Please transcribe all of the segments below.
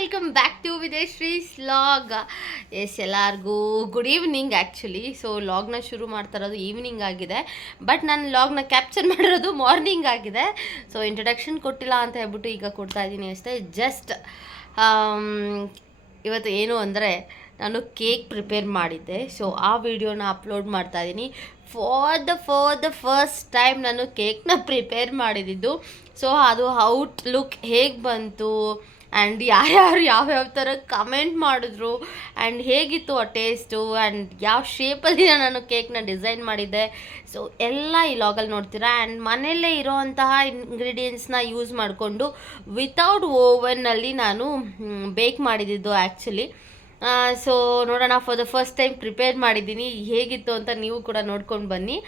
Welcome back to Videshri vlogs ಎಲ್ಲರಿಗೂ good evening actually so ಲಾಗ್ನ ಶುರು ಮಾಡ್ತಾ ಇರೋದು ಈವ್ನಿಂಗ್ ಆಗಿದೆ. ಬಟ್ ನಾನು ಲಾಗ್ನ ಕ್ಯಾಪ್ಚರ್ ಮಾಡಿರೋದು ಮಾರ್ನಿಂಗ್ ಆಗಿದೆ. ಸೊ ಇಂಟ್ರಡಕ್ಷನ್ ಕೊಟ್ಟಿಲ್ಲ ಅಂತ ಹೇಳ್ಬಿಟ್ಟು ಈಗ ಕೊಡ್ತಾ ಇದ್ದೀನಿ ಅಷ್ಟೇ. ಜಸ್ಟ್ ಇವತ್ತು ಏನು ಅಂದರೆ ನಾನು ಕೇಕ್ ಪ್ರಿಪೇರ್ ಮಾಡಿದ್ದೆ. ಸೊ ಆ ವಿಡಿಯೋನ ಅಪ್ಲೋಡ್ ಮಾಡ್ತಾ ಇದ್ದೀನಿ. For the for the first time ನಾನು ಕೇಕ್ನ ಪ್ರಿಪೇರ್ ಮಾಡಿದ್ದು. ಸೊ ಅದು ಔಟ್ ಲುಕ್ ಹೇಗೆ ಬಂತು? ಆ್ಯಂಡ್ ಯಾರ್ಯಾರು ಯಾವ್ಯಾವ ಥರ ಕಮೆಂಟ್ ಮಾಡಿದ್ರು ಆ್ಯಂಡ್ ಹೇಗಿತ್ತು ಆ ಟೇಸ್ಟು ಆ್ಯಂಡ್ ಯಾವ ಶೇಪಲ್ಲಿ ನಾನು ಕೇಕ್ನ ಡಿಸೈನ್ ಮಾಡಿದ್ದೆ. ಸೊ ಎಲ್ಲ ಈ ಲಾಗಲ್ಲಿ ನೋಡ್ತೀರಾ? ಆ್ಯಂಡ್ ಮನೆಯಲ್ಲೇ ಇರೋವಂತಹ ಇಂಗ್ರೀಡಿಯೆಂಟ್ಸ್ನ ಯೂಸ್ ಮಾಡಿಕೊಂಡು ವಿತೌಟ್ ಓವನ್ನಲ್ಲಿ ನಾನು ಬೇಕ್ ಮಾಡಿದ್ದು ಆ್ಯಕ್ಚುಲಿ ಸೊ ನೋಡೋಣ for the first time prepare ಮಾಡಿದ್ದೀನಿ. ಹೇಗಿತ್ತು ಅಂತ ನೀವು ಕೂಡ ನೋಡ್ಕೊಂಡು ಬನ್ನಿ.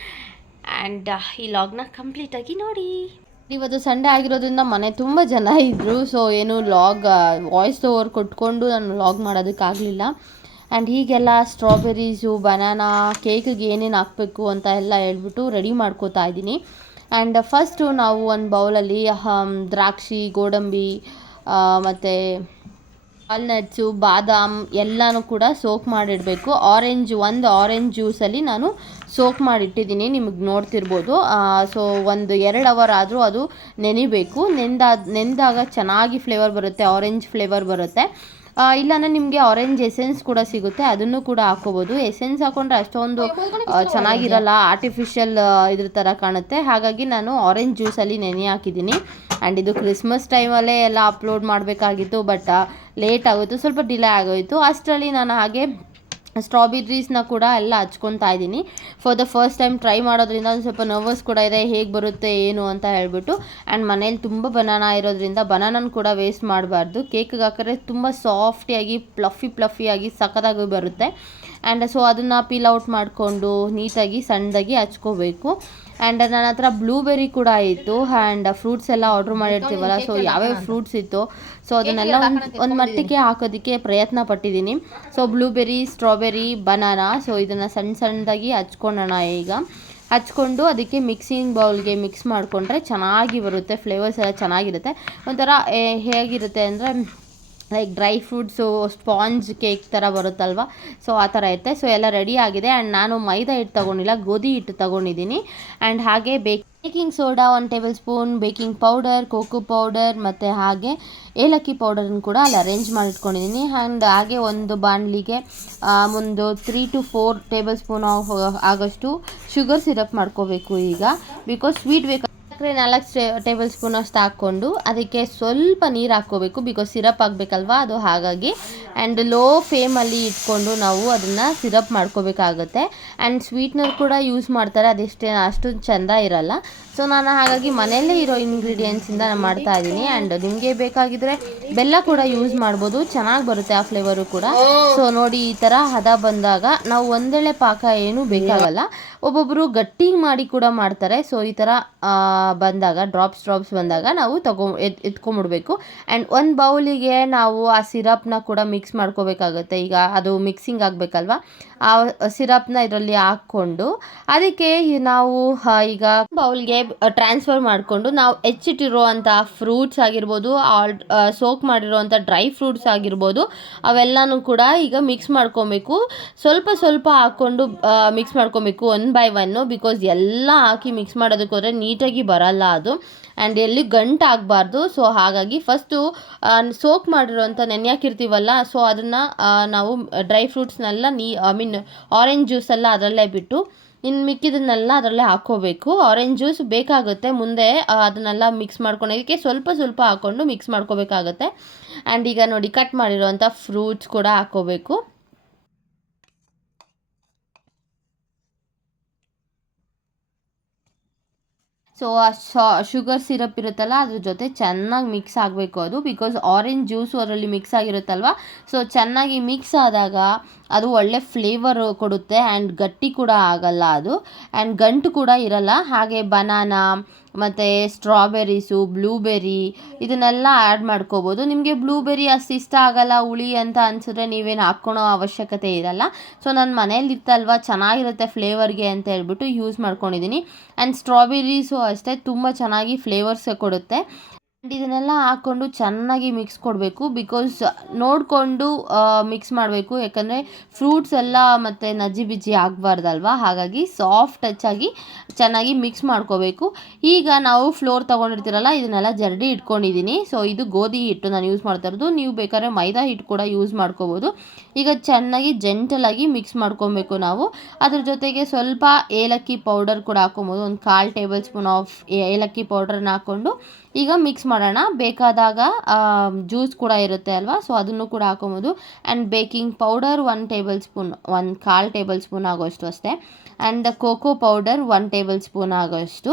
ಆ್ಯಂಡ್ ಈ ಲಾಗ್ನ ಕಂಪ್ಲೀಟಾಗಿ ನೋಡಿ. ಇವತ್ತು ಸಂಡೇ ಆಗಿರೋದ್ರಿಂದ ಮನೆ ತುಂಬ ಜನ ಇದ್ದರು ಸೊ ಏನು ಲಾಗ್ ವಾಯ್ಸ್ ಓವರ್ ಕೊಟ್ಕೊಂಡು ನಾನು ಲಾಗ್ ಮಾಡೋದಕ್ಕಾಗಲಿಲ್ಲ. ಆ್ಯಂಡ್ ಹೀಗೆಲ್ಲ ಸ್ಟ್ರಾಬೆರೀಸು ಬನಾನಾ ಕೇಕಿಗೆ ಏನೇನು ಹಾಕಬೇಕು ಅಂತ ಎಲ್ಲ ಹೇಳ್ಬಿಟ್ಟು ರೆಡಿ ಮಾಡ್ಕೋತಾ ಇದ್ದೀನಿ. ಆ್ಯಂಡ್ ಫಸ್ಟು ನಾವು ಒಂದು ಬೌಲಲ್ಲಿ ದ್ರಾಕ್ಷಿ, ಗೋಡಂಬಿ ಮತ್ತು ವಾಲ್ನಟ್ಸು ಬಾದಾಮ್ ಎಲ್ಲನೂ ಕೂಡ ಸೋಕ್ ಮಾಡಿಡಬೇಕು. ಆರೆಂಜ್ ಒಂದು ಆರೆಂಜ್ ಜ್ಯೂಸಲ್ಲಿ ನಾನು ಸೋಕ್ ಮಾಡಿಟ್ಟಿದ್ದೀನಿ ನಿಮಗೆ ನೋಡ್ತಿರ್ಬೋದು. ಸೊ ಒಂದು ಎರಡು ಅವರ್ ಆದರೂ ಅದು ನೆನಿಬೇಕು. ನೆಂದಾದ ನೆಂದಾಗ ಚೆನ್ನಾಗಿ ಫ್ಲೇವರ್ ಬರುತ್ತೆ ಆರೆಂಜ್ ಫ್ಲೇವರ್ ಬರುತ್ತೆ. ಇಲ್ಲಾಂದರೆ ನಿಮಗೆ ಆರೆಂಜ್ ಎಸೆನ್ಸ್ ಕೂಡ ಸಿಗುತ್ತೆ ಅದನ್ನು ಕೂಡ ಹಾಕೋಬೋದು. ಎಸೆನ್ಸ್ ಹಾಕೊಂಡ್ರೆ ಅಷ್ಟೊಂದು ಚೆನ್ನಾಗಿರಲ್ಲ ಆರ್ಟಿಫಿಷಿಯಲ್ ಇದ್ರ ಥರ ಕಾಣುತ್ತೆ. ಹಾಗಾಗಿ ನಾನು ಆರೆಂಜ್ ಜ್ಯೂಸಲ್ಲಿ ನೆನೆ ಹಾಕಿದ್ದೀನಿ. ಆ್ಯಂಡ್ ಇದು ಕ್ರಿಸ್ಮಸ್ ಟೈಮಲ್ಲೇ ಎಲ್ಲ ಅಪ್ಲೋಡ್ ಮಾಡಬೇಕಾಗಿತ್ತು ಬಟ್ ಲೇಟ್ ಆಗೋಯ್ತು ಸ್ವಲ್ಪ ಡಿಲೇ ಆಗೋಯಿತು. ಅಷ್ಟರಲ್ಲಿ ನಾನು ಹಾಗೆ ಸ್ಟ್ರಾಬೆರೀಸ್ನ ಕೂಡ ಎಲ್ಲ ಹಚ್ಕೊತಾ ಇದ್ದೀನಿ. For the first time try ಮಾಡೋದ್ರಿಂದ ಒಂದು ಸ್ವಲ್ಪ ನರ್ವಸ್ ಕೂಡ ಇದೆ, ಹೇಗೆ ಬರುತ್ತೆ, ಏನು ಅಂತ ಹೇಳ್ಬಿಟ್ಟು. ಆ್ಯಂಡ್ ಮನೇಲಿ ತುಂಬ ಬನಾನಾ ಇರೋದ್ರಿಂದ ಬನಾನನ ಕೂಡ ವೇಸ್ಟ್ ಮಾಡಬಾರ್ದು. ಕೇಕ್ಗೆ ಹಾಕಿದ್ರೆ ತುಂಬ ಸಾಫ್ಟಿಯಾಗಿ ಪ್ಲಫಿ ಪ್ಲಫಿಯಾಗಿ ಸಖತ್ತಾಗಿ ಬರುತ್ತೆ. ಆ್ಯಂಡ್ ಸೊ ಅದನ್ನು ಪೀಲ್ ಔಟ್ ಮಾಡಿಕೊಂಡು, ನೀಟಾಗಿ, ಸಣ್ಣದಾಗಿ ಹಚ್ಕೋಬೇಕು. ಆ್ಯಂಡ್ ನನ್ನ ಹತ್ರ ಬ್ಲೂಬೆರಿ ಕೂಡ ಇತ್ತು ಆ್ಯಂಡ್ ಫ್ರೂಟ್ಸ್ ಎಲ್ಲ ಆರ್ಡ್ರ್ ಮಾಡಿರ್ತೀವಲ್ಲ ಸೊ ಯಾವ್ಯಾವ ಫ್ರೂಟ್ಸ್ ಇತ್ತು ಸೊ ಅದನ್ನೆಲ್ಲ ಒಂದು ಒಂದು ಮಟ್ಟಿಗೆ ಹಾಕೋದಕ್ಕೆ ಪ್ರಯತ್ನ ಪಟ್ಟಿದ್ದೀನಿ. So blueberry strawberry banana so ಇದನ್ನು ಸಣ್ಣ ಸಣ್ಣದಾಗಿ ಹಚ್ಕೊಳ್ಳೋಣ ಈಗ. ಹಚ್ಕೊಂಡು ಅದಕ್ಕೆ ಮಿಕ್ಸಿಂಗ್ ಬೌಲ್ಗೆ ಮಿಕ್ಸ್ ಮಾಡಿಕೊಂಡ್ರೆ ಚೆನ್ನಾಗಿ ಬರುತ್ತೆ ಫ್ಲೇವರ್ಸ್ ಎಲ್ಲ ಚೆನ್ನಾಗಿರುತ್ತೆ. ಒಂಥರ ಹೇಗಿರುತ್ತೆ ಅಂದರೆ like dry fruits sponge cake ಥರ ಬರುತ್ತಲ್ವ? ಸೊ ಆ ಥರ ಇರುತ್ತೆ. ಸೊ ಎಲ್ಲ ರೆಡಿ ಆಗಿದೆ. ಆ್ಯಂಡ್ ನಾನು ಮೈದಾ ಹಿಟ್ಟು ತೊಗೊಂಡಿಲ್ಲ, ಗೋಧಿ ಹಿಟ್ಟು ತೊಗೊಂಡಿದ್ದೀನಿ. ಆ್ಯಂಡ್ ಹಾಗೆ bake baking soda one tablespoon baking powder cocoa powder ಮತ್ತು ಹಾಗೆ ಏಲಕ್ಕಿ ಪೌಡರನ್ನು ಕೂಡ ಅಲ್ಲಿ ಅರೇಂಜ್ ಮಾಡಿಟ್ಕೊಂಡಿದ್ದೀನಿ. ಆ್ಯಂಡ್ ಹಾಗೆ ಒಂದು ಬಾಣಲಿಗೆ ಒಂದು three to four tablespoon ಆಗೋಷ್ಟು ಶುಗರ್ ಸಿರಪ್ ಮಾಡ್ಕೋಬೇಕು ಈಗ. ಬಿಕಾಸ್ ಸ್ವೀಟ್ ಬೇಕು ಸಕ್ಕರೆ ನಾಲ್ಕು ಟೇಬಲ್ ಸ್ಪೂನ್ ಅಷ್ಟು ಹಾಕ್ಕೊಂಡು ಅದಕ್ಕೆ ಸ್ವಲ್ಪ ನೀರು ಹಾಕ್ಕೋಬೇಕು ಬಿಕಾಸ್ ಸಿರಪ್ ಆಗಬೇಕಲ್ವಾ ಅದು ಹಾಗಾಗಿ. ಆ್ಯಂಡ್ ಲೋ ಫ್ಲೇಮಲ್ಲಿ ಇಟ್ಕೊಂಡು ನಾವು ಅದನ್ನು ಸಿರಪ್ ಮಾಡ್ಕೋಬೇಕಾಗುತ್ತೆ. ಆ್ಯಂಡ್ ಸ್ವೀಟ್ನರ್ ಕೂಡ ಯೂಸ್ ಮಾಡ್ತಾರೆ, ಅದೆಷ್ಟೇ ಅಷ್ಟು ಚೆಂದ ಇರಲ್ಲ. ಸೊ ನಾನು ಹಾಗಾಗಿ ಮನೆಯಲ್ಲೇ ಇರೋ ಇಂಗ್ರೀಡಿಯೆಂಟ್ಸಿಂದ ನಾನು ಮಾಡ್ತಾ ಇದ್ದೀನಿ. ಆ್ಯಂಡ್ ನಿಮಗೆ ಬೇಕಾಗಿದ್ರೆ ಬೆಲ್ಲ ಕೂಡ ಯೂಸ್ ಮಾಡ್ಬೋದು. ಚೆನ್ನಾಗಿ ಬರುತ್ತೆ ಆ ಫ್ಲೇವರು ಕೂಡ. ಸೊ ನೋಡಿ ಈ ಥರ ಹದ ಬಂದಾಗ ನಾವು ಒಂದೆಳೆ ಪಾಕ ಏನೂ ಬೇಕಾಗಲ್ಲ. ಒಬ್ಬೊಬ್ಬರು ಗಟ್ಟಿ ಮಾಡಿ ಕೂಡ ಮಾಡ್ತಾರೆ. ಸೊ ಈ ಥರ ಬಂದಾಗ ಡ್ರಾಪ್ಸ್ ಡ್ರಾಪ್ಸ್ ಬಂದಾಗ ನಾವು ತಗೊ ಎತ್ ಎತ್ಕೊಂಬಿಡ್ಬೇಕು. ಆ್ಯಂಡ್ ಒಂದು ಬೌಲಿಗೆ ನಾವು ಆ ಸಿರಪ್ನ ಕೂಡ ಮಿಕ್ಸ್ ಮಾಡ್ಕೋಬೇಕಾಗುತ್ತೆ. ಈಗ ಅದು ಮಿಕ್ಸಿಂಗ್ ಆಗಬೇಕಲ್ವಾ? ಆ ಸಿರಪ್ನ ಇದರಲ್ಲಿ ಹಾಕ್ಕೊಂಡು ಅದಕ್ಕೆ ನಾವು ಈಗ ಬೌಲ್ಗೆ ಟ್ರಾನ್ಸ್ಫರ್ ಮಾಡಿಕೊಂಡು ನಾವು ಹೆಚ್ಚಿಟ್ಟಿರುವಂಥ ಫ್ರೂಟ್ಸ್ ಆಗಿರ್ಬೋದು, ಆಲ್ ಸೋಕ್ ಮಾಡಿರುವಂಥ ಡ್ರೈ ಫ್ರೂಟ್ಸ್ ಆಗಿರ್ಬೋದು, ಅವೆಲ್ಲನೂ ಕೂಡ ಈಗ ಮಿಕ್ಸ್ ಮಾಡ್ಕೊಬೇಕು. ಸ್ವಲ್ಪ ಸ್ವಲ್ಪ ಹಾಕ್ಕೊಂಡು ಮಿಕ್ಸ್ ಮಾಡ್ಕೊಬೇಕು ಒನ್ ಬೈ ಒನ್ನು ಬಿಕಾಸ್ ಎಲ್ಲ ಹಾಕಿ ಮಿಕ್ಸ್ ಮಾಡೋದಕ್ಕೆ ಹೋದರೆ ನೀಟಾಗಿ ಬರಲ್ಲ ಅದು. ಆ್ಯಂಡ್ ಎಲ್ಲಿ ಗಂಟು ಆಗಬಾರ್ದು. ಸೊ ಹಾಗಾಗಿ ಫಸ್ಟು ಸೋಕ್ ಮಾಡಿರೋಂಥ ನೆನೆ ಹಾಕಿರ್ತೀವಲ್ಲ ಸೊ ಅದನ್ನು ನಾವು ಡ್ರೈ ಫ್ರೂಟ್ಸ್ನೆಲ್ಲ ನೀ ಐ ಮೀನ್ ಆರೆಂಜ್ ಜ್ಯೂಸೆಲ್ಲ ಅದರಲ್ಲೇ ಬಿಟ್ಟು ಇನ್ನು ಮಿಕ್ಕಿದನ್ನೆಲ್ಲ ಅದರಲ್ಲೇ ಹಾಕ್ಕೋಬೇಕು. ಆರೆಂಜ್ ಜ್ಯೂಸ್ ಬೇಕಾಗುತ್ತೆ. ಮುಂದೆ ಅದನ್ನೆಲ್ಲ ಮಿಕ್ಸ್ ಮಾಡ್ಕೊಳೋದಕ್ಕೆ ಸ್ವಲ್ಪ ಸ್ವಲ್ಪ ಹಾಕ್ಕೊಂಡು ಮಿಕ್ಸ್ ಮಾಡ್ಕೋಬೇಕಾಗತ್ತೆ. ಆ್ಯಂಡ್ ಈಗ ನೋಡಿ ಕಟ್ ಮಾಡಿರೋವಂಥ ಫ್ರೂಟ್ಸ್ ಕೂಡ ಹಾಕ್ಕೋಬೇಕು. ಸೊ ಆ ಶುಗರ್ ಸಿರಪ್ ಇರುತ್ತಲ್ಲ, ಅದ್ರ ಜೊತೆ ಚೆನ್ನಾಗಿ ಮಿಕ್ಸ್ ಆಗಬೇಕು ಅದು ಬಿಕಾಸ್ ಆರೆಂಜ್ ಜ್ಯೂಸು ಅದರಲ್ಲಿ ಮಿಕ್ಸ್ ಆಗಿರುತ್ತಲ್ವ? ಸೊ ಚೆನ್ನಾಗಿ ಮಿಕ್ಸ್ ಆದಾಗ ಅದು ಒಳ್ಳೆ ಫ್ಲೇವರ್ ಕೊಡುತ್ತೆ ಆ್ಯಂಡ್ ಗಟ್ಟಿ ಕೂಡ ಆಗಲ್ಲ ಅದು. ಆ್ಯಂಡ್ ಗಂಟು ಕೂಡ ಇರಲ್ಲ. ಹಾಗೆ ಬನಾನಾ ಮತ್ತು ಸ್ಟ್ರಾಬೆರೀಸು ಬ್ಲೂಬೆರಿ ಇದನ್ನೆಲ್ಲ ಆ್ಯಡ್ ಮಾಡ್ಕೋಬೋದು. ನಿಮಗೆ ಬ್ಲೂಬೆರಿ ಅಷ್ಟು ಇಷ್ಟ ಆಗಲ್ಲ, ಹುಳಿ ಅಂತ ಅನಿಸಿದ್ರೆ ನೀವೇನು ಹಾಕ್ಕೊಳೋ ಅವಶ್ಯಕತೆ ಇರಲ್ಲ. ಸೊ ನನ್ನ ಮನೇಲಿ ಇತ್ತಲ್ವ, ಚೆನ್ನಾಗಿರುತ್ತೆ ಫ್ಲೇವರ್ಗೆ ಅಂತ ಹೇಳ್ಬಿಟ್ಟು ಯೂಸ್ ಮಾಡ್ಕೊಂಡಿದ್ದೀನಿ ಆ್ಯಂಡ್ ಸ್ಟ್ರಾಬೆರೀಸು ಅಷ್ಟೇ, ತುಂಬ ಚೆನ್ನಾಗಿ ಫ್ಲೇವರ್ಸ್ ಕೊಡುತ್ತೆ. ಇದನ್ನೆಲ್ಲ ಹಾಕ್ಕೊಂಡು ಚೆನ್ನಾಗಿ ಮಿಕ್ಸ್ ಕೊಡಬೇಕು ಬಿಕಾಸ್ ನೋಡಿಕೊಂಡು ಮಿಕ್ಸ್ ಮಾಡಬೇಕು. ಯಾಕಂದರೆ ಫ್ರೂಟ್ಸ್ ಎಲ್ಲ ಮತ್ತು ನಜ್ಜಿ ಬಿಜ್ಜಿ ಆಗಬಾರ್ದಲ್ವ? ಹಾಗಾಗಿ ಸಾಫ್ಟ್ ಟಚ್ ಆಗಿ ಚೆನ್ನಾಗಿ ಮಿಕ್ಸ್ ಮಾಡ್ಕೋಬೇಕು. ಈಗ ನಾವು ಫ್ಲೋರ್ ತೊಗೊಂಡಿರ್ತೀರಲ್ಲ, ಇದನ್ನೆಲ್ಲ ಜರಡಿ ಇಟ್ಕೊಂಡಿದ್ದೀನಿ ಸೊ ಇದು ಗೋಧಿ ಹಿಟ್ಟು ನಾನು ಯೂಸ್ ಮಾಡ್ತಾ ಇರೋದು. ನೀವು ಬೇಕಾದ್ರೆ ಮೈದಾ ಹಿಟ್ಟು ಕೂಡ ಯೂಸ್ ಮಾಡ್ಕೋಬೋದು. ಈಗ ಚೆನ್ನಾಗಿ ಜೆಂಟಲಾಗಿ ಮಿಕ್ಸ್ ಮಾಡ್ಕೊಬೇಕು ನಾವು. ಅದ್ರ ಜೊತೆಗೆ ಸ್ವಲ್ಪ ಏಲಕ್ಕಿ ಪೌಡರ್ ಕೂಡ ಹಾಕೊಬೋದು ಒಂದು ಕಾಲು ಟೇಬಲ್ ಸ್ಪೂನ್ ಆಫ್ ಏಲಕ್ಕಿ ಪೌಡರ್ನ ಹಾಕ್ಕೊಂಡು ಈಗ ಮಿಕ್ಸ್ ಮಾಡೋಣ. ಬೇಕಾದಾಗ ಜ್ಯೂಸ್ ಕೂಡ ಇರುತ್ತೆ ಅಲ್ವಾ? ಸೊ ಅದನ್ನು ಕೂಡ ಹಾಕೊಬೋದು. And baking powder one tablespoon ಒಂದು ಕಾಲು ಟೇಬಲ್ ಸ್ಪೂನ್ ಆಗೋಷ್ಟು ಅಷ್ಟೇ. And cocoa powder one tablespoon ಆಗೋಷ್ಟು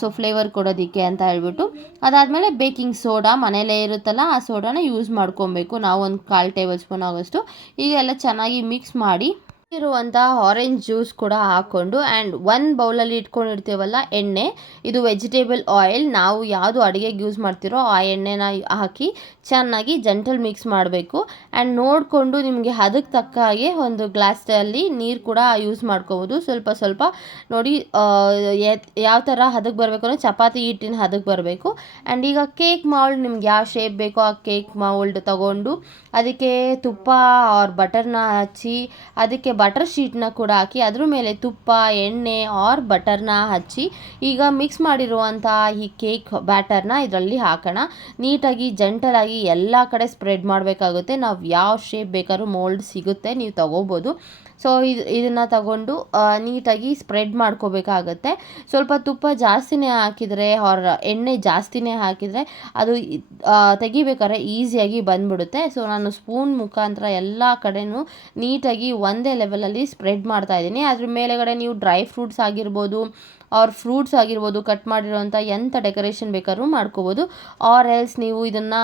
ಸೊ ಫ್ಲೇವರ್ ಕೊಡೋದಕ್ಕೆ ಅಂತ ಹೇಳ್ಬಿಟ್ಟು. ಅದಾದಮೇಲೆ ಬೇಕಿಂಗ್ ಸೋಡಾ ಮನೇಲೇ ಇರುತ್ತಲ್ಲ, ಆ ಸೋಡಾನ ಯೂಸ್ ಮಾಡ್ಕೊಬೇಕು. ನಾವು ಒಂದು ಕಾಲು ಟೇಬಲ್ ಸ್ಪೂನ್ ಆಗೋಷ್ಟು. ಈಗ ಎಲ್ಲ ಚೆನ್ನಾಗಿ ಮಿಕ್ಸ್ ಮಾಡಿ ಇರುವಂಥ ಆರೆಂಜ್ ಜ್ಯೂಸ್ ಕೂಡ ಹಾಕ್ಕೊಂಡು ಆ್ಯಂಡ್ ಒಂದು ಬೌಲಲ್ಲಿ ಇಟ್ಕೊಂಡಿರ್ತೀವಲ್ಲ ಎಣ್ಣೆ, ಇದು ವೆಜಿಟೇಬಲ್ ಆಯಿಲ್ ನಾವು ಯಾವುದು ಅಡುಗೆಗೆ ಯೂಸ್ ಮಾಡ್ತಿರೋ ಆ ಎಣ್ಣೆನ ಹಾಕಿ ಚೆನ್ನಾಗಿ ಜಂಟಲ್ ಮಿಕ್ಸ್ ಮಾಡಬೇಕು. ಆ್ಯಂಡ್ ನೋಡಿಕೊಂಡು ನಿಮಗೆ ಹದಕ್ಕೆ ತಕ್ಕ ಹಾಗೆ ಒಂದು ಗ್ಲಾಸಲ್ಲಿ ನೀರು ಕೂಡ ಯೂಸ್ ಮಾಡ್ಕೋಬೋದು. ಸ್ವಲ್ಪ ಸ್ವಲ್ಪ ನೋಡಿ ಯಾವ ಥರ ಹದಕ್ಕೆ ಬರಬೇಕು ಅಂದರೆ ಚಪಾತಿ ಹಿಟ್ಟಿನ ಹದಕ್ಕೆ ಬರಬೇಕು. ಆ್ಯಂಡ್ ಈಗ ಕೇಕ್ ಮೌಲ್ಡ್ ನಿಮ್ಗೆ ಯಾವ ಶೇಪ್ ಬೇಕೋ ಆ ಕೇಕ್ ಮೌಲ್ಡ್ ತಗೊಂಡು ಅದಕ್ಕೆ ತುಪ್ಪ ಆರ್ ಬಟರ್ನ ಹಚ್ಚಿ ಅದಕ್ಕೆ ಬಟರ್ ಶೀಟ್ನ ಕೂಡ ಹಾಕಿ ಅದ್ರ ಮೇಲೆ ತುಪ್ಪ, ಎಣ್ಣೆ ಆರ್ ಬಟರ್ನ ಹಚ್ಚಿ ಈಗ ಮಿಕ್ಸ್ ಮಾಡಿರುವಂಥ ಈ ಕೇಕ್ ಬ್ಯಾಟರ್ನ ಇದರಲ್ಲಿ ಹಾಕೋಣ. ನೀಟಾಗಿ ಜಂಟಲಾಗಿ ಎಲ್ಲ ಕಡೆ ಸ್ಪ್ರೆಡ್ ಮಾಡಬೇಕಾಗುತ್ತೆ. ನಾವು ಯಾವ ಶೇಪ್ ಬೇಕಾದ್ರೂ ಮೋಲ್ಡ್ ಸಿಗುತ್ತೆ, ನೀವು ತಗೋಬೋದು. ಸೊ ಇದು, ಇದನ್ನು ತಗೊಂಡು ನೀಟಾಗಿ ಸ್ಪ್ರೆಡ್ ಮಾಡ್ಕೋಬೇಕಾಗತ್ತೆ. ಸ್ವಲ್ಪ ತುಪ್ಪ ಜಾಸ್ತಿನೇ ಹಾಕಿದರೆ ಆರ್ ಎಣ್ಣೆ ಜಾಸ್ತಿನೇ ಹಾಕಿದರೆ, ಅದು ತೆಗಿಬೇಕಾದ್ರೆ ಈಸಿಯಾಗಿ ಬಂದ್ಬಿಡುತ್ತೆ. ಸೊ ನಾನು ಸ್ಪೂನ್ ಮುಖಾಂತರ ಎಲ್ಲ ಕಡೆನೂ ನೀಟಾಗಿ ಒಂದೇ ಲೆವೆಲಲ್ಲಿ ಸ್ಪ್ರೆಡ್ ಮಾಡ್ತಾ ಇದ್ದೀನಿ. ಅದ್ರ ಮೇಲೆಗಡೆ ನೀವು ಡ್ರೈ ಫ್ರೂಟ್ಸ್ ಆಗಿರ್ಬೋದು ಆರ್ ಫ್ರೂಟ್ಸ್ ಆಗಿರ್ಬೋದು ಕಟ್ ಮಾಡಿರೋಂಥ ಎಂಥ ಡೆಕೋರೇಷನ್ ಬೇಕಾದ್ರೂ ಮಾಡ್ಕೋಬೋದು. ಆರ್ ಎಲ್ಸ್ ನೀವು ಇದನ್ನು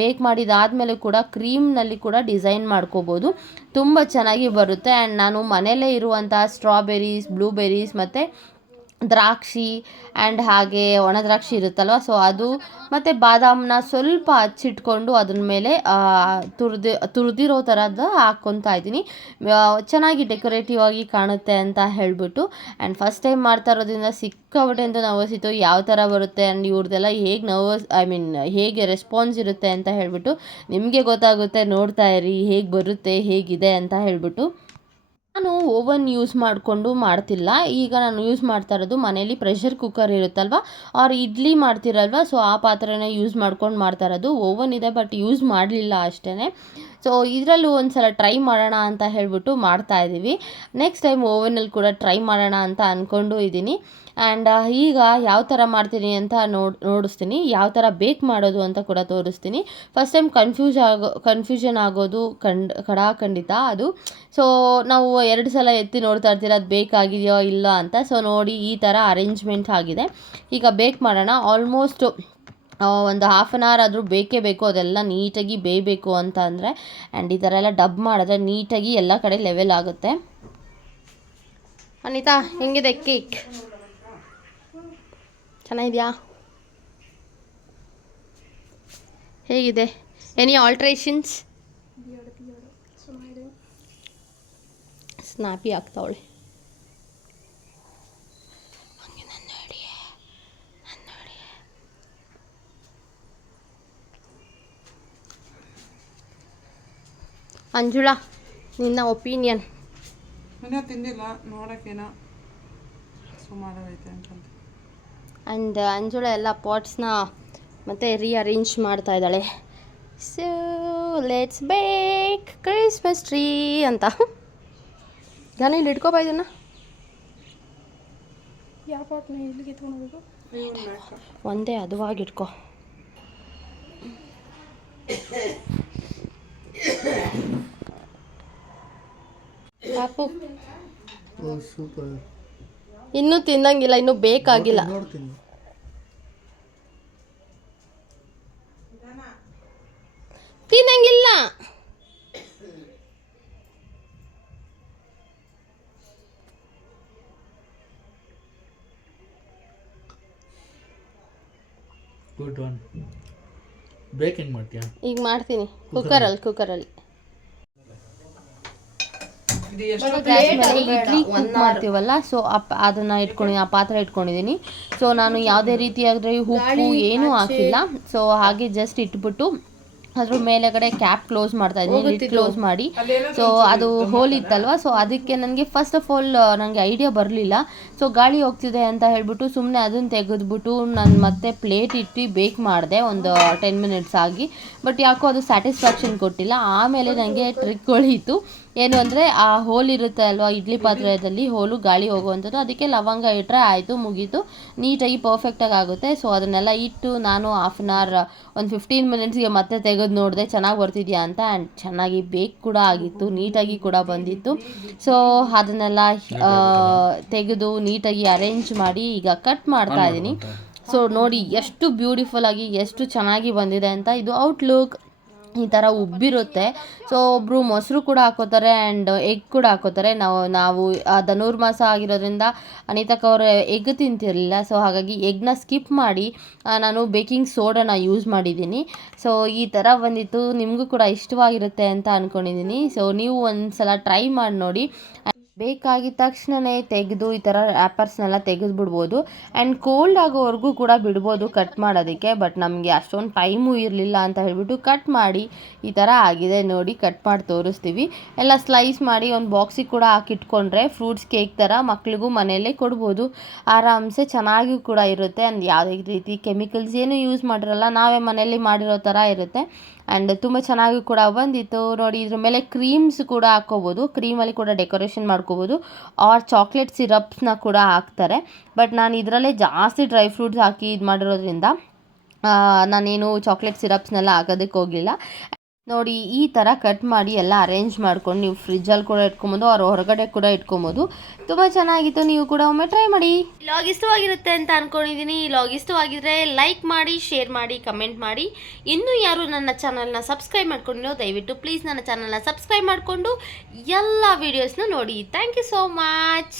ಬೇಕ್ ಮಾಡಿದಾದಮೇಲೆ ಕೂಡ ಕ್ರೀಮ್ನಲ್ಲಿ ಕೂಡ ಡಿಸೈನ್ ಮಾಡ್ಕೋಬೋದು. ತುಂಬ ಚೆನ್ನಾಗಿ ಬರುತ್ತೆ. ಆ್ಯಂಡ್ ನಾನು ಮನೆಯಲ್ಲೇ ಇರುವಂಥ ಸ್ಟ್ರಾಬೆರೀಸ್ ಬ್ಲೂಬೆರೀಸ್ ಮತ್ತು ದ್ರಾಕ್ಷಿ ಆ್ಯಂಡ್ ಹಾಗೆ ಒಣ ದ್ರಾಕ್ಷಿ ಇರುತ್ತಲ್ವ? ಸೊ ಅದು ಮತ್ತು ಬಾದಾಮನ್ನ ಸ್ವಲ್ಪ ಹಚ್ಚಿಟ್ಕೊಂಡು ಅದನ್ನ ಮೇಲೆ ತುರಿದು, ತುರಿದಿರೋ ಥರದ್ದು ಹಾಕ್ಕೊತಾ ಇದ್ದೀನಿ. ಚೆನ್ನಾಗಿ ಡೆಕೋರೇಟಿವ್ ಆಗಿ ಕಾಣುತ್ತೆ ಅಂತ ಹೇಳಿಬಿಟ್ಟು. ಆ್ಯಂಡ್ ಫಸ್ಟ್ ಟೈಮ್ ಮಾಡ್ತಾ ಇರೋದ್ರಿಂದ ಸಿಕ್ಕಾಬಿಟ್ಟೆ ಅಂತ ನರ್ವಸ್ ಇತ್ತು. ಯಾವ ಥರ ಬರುತ್ತೆ ಆ್ಯಂಡ್ ಇವ್ರದ್ದೆಲ್ಲ ಹೇಗೆ ನರ್ವಸ್ ಐ ಮೀನ್ ಹೇಗೆ ರೆಸ್ಪಾನ್ಸ್ ಇರುತ್ತೆ ಅಂತ ಹೇಳಿಬಿಟ್ಟು ನಿಮಗೆ ಗೊತ್ತಾಗುತ್ತೆ. ನೋಡ್ತಾ ಇರಿ, ಹೇಗೆ ಬರುತ್ತೆ, ಹೇಗಿದೆ ಅಂತ ಹೇಳಿಬಿಟ್ಟು. ನಾನು ಓವನ್ ಯೂಸ್ ಮಾಡಿಕೊಂಡು ಮಾಡ್ತಿಲ್ಲ. ಈಗ ನಾನು ಯೂಸ್ ಮಾಡ್ತಾ ಇರೋದು ಮನೇಲಿ ಪ್ರೆಷರ್ ಕುಕ್ಕರ್ ಇರುತ್ತಲ್ವ? ಅವ್ರು ಇಡ್ಲಿ ಮಾಡ್ತಿರಲ್ವ? ಸೊ, ಆ ಪಾತ್ರೆನ ಯೂಸ್ ಮಾಡ್ಕೊಂಡು ಮಾಡ್ತಾ ಇರೋದು. ಓವನ್ ಇದೆ, ಬಟ್ ಯೂಸ್ ಮಾಡಲಿಲ್ಲ ಅಷ್ಟೇ ಸೊ, ಇದರಲ್ಲೂ ಒಂದು ಸಲ ಟ್ರೈ ಮಾಡೋಣ ಅಂತ ಹೇಳಿಬಿಟ್ಟು ಮಾಡ್ತಾ ಇದ್ದೀವಿ ನೆಕ್ಸ್ಟ್ ಟೈಮ್ ಓವನಲ್ಲಿ ಕೂಡ ಟ್ರೈ ಮಾಡೋಣ ಅಂತ ಅಂದ್ಕೊಂಡು ಇದ್ದೀನಿ ಆ್ಯಂಡ್ ಈಗ ಯಾವ ಥರ ಮಾಡ್ತೀನಿ ಅಂತ ನೋಡಿ, ನೋಡಿಸ್ತೀನಿ. ಯಾವ ಥರ ಬೇಕ್ ಮಾಡೋದು ಅಂತ ಕೂಡ ತೋರಿಸ್ತೀನಿ. ಫಸ್ಟ್ ಟೈಮ್ ಕನ್ಫ್ಯೂಸ್ ಆಗೋ ಕನ್ಫ್ಯೂಷನ್ ಆಗೋದು ಕಂಡ್ ಖಂಡಿತ ಅದು. ಸೊ ನಾವು ಎರಡು ಸಲ ಎತ್ತಿ ನೋಡ್ತಾ ಇರ್ತೀರ, ಅದು ಬೇಕಾಗಿದೆಯೋ ಇಲ್ಲ ಅಂತ. ಸೊ ನೋಡಿ ಈ ಥರ ಅರೇಂಜ್ಮೆಂಟ್ ಆಗಿದೆ. ಈಗ ಬೇಕ್ ಮಾಡೋಣ. ಆಲ್ಮೋಸ್ಟ್ ಒಂದು ಹಾಫ್ ಆನ್ ಅವರ್ ಆದರೂ ಬೇಕೇ ಬೇಕು. ಅದೆಲ್ಲ ನೀಟಾಗಿ ಬೇಯಬೇಕು ಅಂತ ಅಂದರೆ ಆ್ಯಂಡ್ ಈ ಥರ ಎಲ್ಲ ಡಬ್ ಮಾಡಿದ್ರೆ ನೀಟಾಗಿ ಎಲ್ಲ ಕಡೆ ಲೆವೆಲ್ ಆಗುತ್ತೆ. ಅನಿತಾ, ಹೆಂಗಿದೆ ಕೇಕ್ ಚೆನ್ನಾಗಿದೆಯಾ? ಹೇಗಿದೆ? ಎನಿ ಆಲ್ಟ್ರೇಷನ್ಸ್ ಸ್ನಾಪಿ ಆಗ್ತಾವಳೆ ಅಂಜುಳ ನಿನ್ನ ಒಪಿನಿಯನ್ ತಿಂದಿಲ್ಲ ನೋಡೋಕ್ಕೇನೋ ಐತೆ ಅಂತ ಆ್ಯಂಡ್ ಅಂಜುಳ ಎಲ್ಲ ಪಾಟ್ಸ್ನ ಮತ್ತೆ ರೀಅರೇಂಜ್ ಮಾಡ್ತಾ ಇದ್ದಾಳೆ. So let's bake Christmas tree ಅಂತ. ನಾನು ಇಲ್ಲಿ ಇಟ್ಕೋಬಾ ಇದನ್ನು. ಯಾವ ಪಾಟ್ನ ಇಲ್ಲಿಗೆ ತೊಗೊಳ್ಬೇಕು ಒಂದೇ ಅದುವಾಗಿ ಇಟ್ಕೋ ಪಾಪು ಓ ಸೂಪರ್. ಇನ್ನೂ ತಿನ್ನಂಗಿಲ್ಲ ಇನ್ನೂ ಬೇಕಾಗಿಲ್ಲ. ತಿನ್ನಂಗಿಲ್ಲ ಗುಡ್ ಒನ್ ಬೇಕಿಂಗ್ ಮಾಡ್ತೀಯಾ? ಈಗ ಮಾಡ್ತೀನಿ. ಕುಕ್ಕರಲ್ಲಿ ಕುಕ್ಕರಲ್ಲಿ ಇಡ್ಲಿ ಕುಕ್ ಮಾಡ್ತೀವಲ್ಲ ಸೊ ಅಪ್ ಅದನ್ನು ಇಟ್ಕೊಂಡು ಆ ಪಾತ್ರೆ ಇಟ್ಕೊಂಡಿದ್ದೀನಿ ಸೊ ನಾನು ಯಾವುದೇ ರೀತಿಯಾದ್ರೆ ಉಪ್ಪು ಏನೂ ಹಾಕಿಲ್ಲ. ಸೊ ಹಾಗೆ ಜಸ್ಟ್ ಇಟ್ಬಿಟ್ಟು ಅದ್ರ ಮೇಲೆಗಡೆ ಕ್ಯಾಪ್ ಕ್ಲೋಸ್ ಮಾಡ್ತಾ ಇದ್ದೀನಿ ಲಿಡ್ ಕ್ಲೋಸ್ ಮಾಡಿ. ಸೊ ಅದು ಹೋಲ್ ಇತ್ತಲ್ವ? ಸೊ ಅದಕ್ಕೆ ನನಗೆ ಫಸ್ಟ್ ಆಫ್ ಆಲ್ ನನಗೆ ಐಡಿಯಾ ಬರಲಿಲ್ಲ. ಸೊ ಗಾಳಿ ಹೋಗ್ತಿದೆ ಅಂತ ಹೇಳ್ಬಿಟ್ಟು ಸುಮ್ಮನೆ ಅದನ್ನ ತೆಗೆದ್ಬಿಟ್ಟು ನಾನು ಮತ್ತೆ ಪ್ಲೇಟ್ ಇಟ್ಟು ಬೇಕ್ ಮಾಡಿದೆ ಒಂದು ಟೆನ್ ಮಿನಿಟ್ಸ್ ಆಗಿ. ಬಟ್ ಯಾಕೋ ಅದು ಸ್ಯಾಟಿಸ್ಫ್ಯಾಕ್ಷನ್ ಕೊಟ್ಟಿಲ್ಲ. ಆಮೇಲೆ ನನಗೆ ಟ್ರಿಕ್ ಹೊಳೀತು ಏನು ಅಂದರೆ ಆ ಹೋಲ್ ಇರುತ್ತೆ ಅಲ್ವಾ ಇಡ್ಲಿ ಪಾತ್ರೆಯಲ್ಲಿ ಹೋಲು ಗಾಳಿ ಹೋಗುವಂಥದ್ದು. ಅದಕ್ಕೆ ಲವಂಗ ಇಟ್ಟರೆ ಆಯಿತು ಮುಗೀತು. ನೀಟಾಗಿ ಪರ್ಫೆಕ್ಟಾಗಿ ಆಗುತ್ತೆ. ಸೊ ಅದನ್ನೆಲ್ಲ ಇಟ್ಟು ನಾನು ಹಾಫ್ ಆನ್ ಅವರ್ ಒಂದು ಫಿಫ್ಟೀನ್ ಮಿನಿಟ್ಸ್ಗೆ ಮತ್ತೆ ತೆಗೆದು ನೋಡಿದೆ ಚೆನ್ನಾಗಿ ಬರ್ತಿದ್ಯಾ ಅಂತ ಆ್ಯಂಡ್ ಚೆನ್ನಾಗಿ ಬೇಕ್ ಕೂಡ ಆಗಿತ್ತು ನೀಟಾಗಿ ಕೂಡ ಬಂದಿತ್ತು. ಸೊ ಅದನ್ನೆಲ್ಲ ತೆಗೆದು ನೀಟಾಗಿ ಅರೇಂಜ್ ಮಾಡಿ ಈಗ ಕಟ್ ಮಾಡ್ತಾ ಇದ್ದೀನಿ. ಸೊ ನೋಡಿ ಎಷ್ಟು ಬ್ಯೂಟಿಫುಲ್ ಆಗಿ ಎಷ್ಟು ಚೆನ್ನಾಗಿ ಬಂದಿದೆ ಅಂತ. ಇದು ಔಟ್ಲುಕ್ ಈ ಥರ ಉಬ್ಬಿರುತ್ತೆ. ಸೊ ಒಬ್ಬರು ಮೊಸರು ಕೂಡ ಹಾಕೋತಾರೆ ಆ್ಯಂಡ್ ಎಗ್ ಕೂಡ ಹಾಕೋತಾರೆ. ನಾವು ನಾವು ಧನುರ್ಮಾಸ ಆಗಿರೋದ್ರಿಂದ ಅನಿತಕ್ಕ ಅವರು ಎಗ್ ತಿಂತಿರಲಿಲ್ಲ. ಸೊ ಹಾಗಾಗಿ ಎಗ್ನ ಸ್ಕಿಪ್ ಮಾಡಿ ನಾನು ಬೇಕಿಂಗ್ ಸೋಡಾನ ಯೂಸ್ ಮಾಡಿದ್ದೀನಿ. ಸೊ ಈ ಥರ ಬಂದಿತ್ತು. ನಿಮಗೂ ಕೂಡ ಇಷ್ಟವಾಗಿರುತ್ತೆ ಅಂತ ಅಂದ್ಕೊಂಡಿದ್ದೀನಿ ಸೊ ನೀವು ಒಂದು ಸಲ ಟ್ರೈ ಮಾಡಿ ನೋಡಿ. ಬೇಕಾಗಿದ್ದ ತಕ್ಷಣವೇ ತೆಗೆದು ಈ ಥರ ರ್ಯಾಪರ್ಸ್ನೆಲ್ಲ ತೆಗೆದು ಬಿಡ್ಬೋದು ಆ್ಯಂಡ್ ಕೋಲ್ಡ್ ಆಗೋವರೆಗೂ ಕೂಡ ಬಿಡ್ಬೋದು ಕಟ್ ಮಾಡೋದಕ್ಕೆ ಬಟ್ ನಮಗೆ ಅಷ್ಟೊಂದು ಟೈಮು ಇರಲಿಲ್ಲ ಅಂತ ಹೇಳಿಬಿಟ್ಟು ಕಟ್ ಮಾಡಿ ಈ ಥರ ಆಗಿದೆ ನೋಡಿ ಕಟ್ ಮಾಡಿ ತೋರಿಸ್ತೀವಿ. ಎಲ್ಲ ಸ್ಲೈಸ್ ಮಾಡಿ ಒಂದು ಬಾಕ್ಸಿಗೆ ಕೂಡ ಹಾಕಿಟ್ಕೊಂಡ್ರೆ ಫ್ರೂಟ್ಸ್ ಕೇಕ್ ಥರ ಮಕ್ಳಿಗೂ ಮನೆಯಲ್ಲೇ ಕೊಡ್ಬೋದು. ಆರಾಮ್ಸೆ ಚೆನ್ನಾಗಿ ಕೂಡ ಇರುತ್ತೆ. ಆ್ಯಂಡ್ ಯಾವುದೇ ರೀತಿ ಕೆಮಿಕಲ್ಸ್ ಏನು ಯೂಸ್ ಮಾಡಿರಲ್ಲ, ನಾವೇ ಮನೆಯಲ್ಲಿ ಮಾಡಿರೋ ಥರ ಇರುತ್ತೆ. ಆ್ಯಂಡ್ ತುಂಬ ಚೆನ್ನಾಗಿ ಕೂಡ ಬಂದಿತ್ತು. ನೋಡಿ, ಇದ್ರ ಮೇಲೆ ಕ್ರೀಮ್ಸ್ ಕೂಡ ಹಾಕ್ಕೋಬೋದು ಕ್ರೀಮಲ್ಲಿ ಕೂಡ ಡೆಕೋರೇಷನ್ ಮಾಡ್ಕೋಬೋದು. ಆರ್ ಚಾಕ್ಲೇಟ್ ಸಿರಪ್ಸ್ನ ಕೂಡ ಹಾಕ್ತಾರೆ. ಬಟ್ ನಾನು ಇದರಲ್ಲೇ ಜಾಸ್ತಿ ಡ್ರೈ ಫ್ರೂಟ್ಸ್ ಹಾಕಿ ಇದು ಮಾಡಿರೋದ್ರಿಂದ ನಾನೇನು ಚಾಕ್ಲೇಟ್ ಸಿರಪ್ಸ್ನೆಲ್ಲ ಹಾಕೋದಕ್ಕೆ ಹೋಗಲಿಲ್ಲ ನೋಡಿ, ಈ ಥರ ಕಟ್ ಮಾಡಿ ಎಲ್ಲ ಅರೇಂಜ್ ಮಾಡ್ಕೊಂಡು ನೀವು ಫ್ರಿಜ್ಜಲ್ಲಿ ಕೂಡ ಇಟ್ಕೊಬೋದು, ಅವ್ರ ಹೊರಗಡೆ ಕೂಡ ಇಟ್ಕೊಬೋದು. ತುಂಬ ಚೆನ್ನಾಗಿತ್ತು, ನೀವು ಕೂಡ ಒಮ್ಮೆ ಟ್ರೈ ಮಾಡಿ. ಲಾಗ್ ಇಷ್ಟವಾಗಿರುತ್ತೆ ಅಂತ ಅಂದ್ಕೊಂಡಿದ್ದೀನಿ ಲಾಗ್ ಇಷ್ಟವಾಗಿದ್ರೆ ಲೈಕ್ ಮಾಡಿ ಶೇರ್ ಮಾಡಿ ಕಮೆಂಟ್ ಮಾಡಿ. ಇನ್ನೂ ಯಾರು ನನ್ನ ಚಾನಲ್ನ ಸಬ್ಸ್ಕ್ರೈಬ್ ಮಾಡ್ಕೊಂಡಿರೋ ದಯವಿಟ್ಟು ಪ್ಲೀಸ್ ನನ್ನ ಚಾನಲ್ನ ಸಬ್ಸ್ಕ್ರೈಬ್ ಮಾಡಿಕೊಂಡು ಎಲ್ಲ ವೀಡಿಯೋಸ್ನ ನೋಡಿ. Thank you so much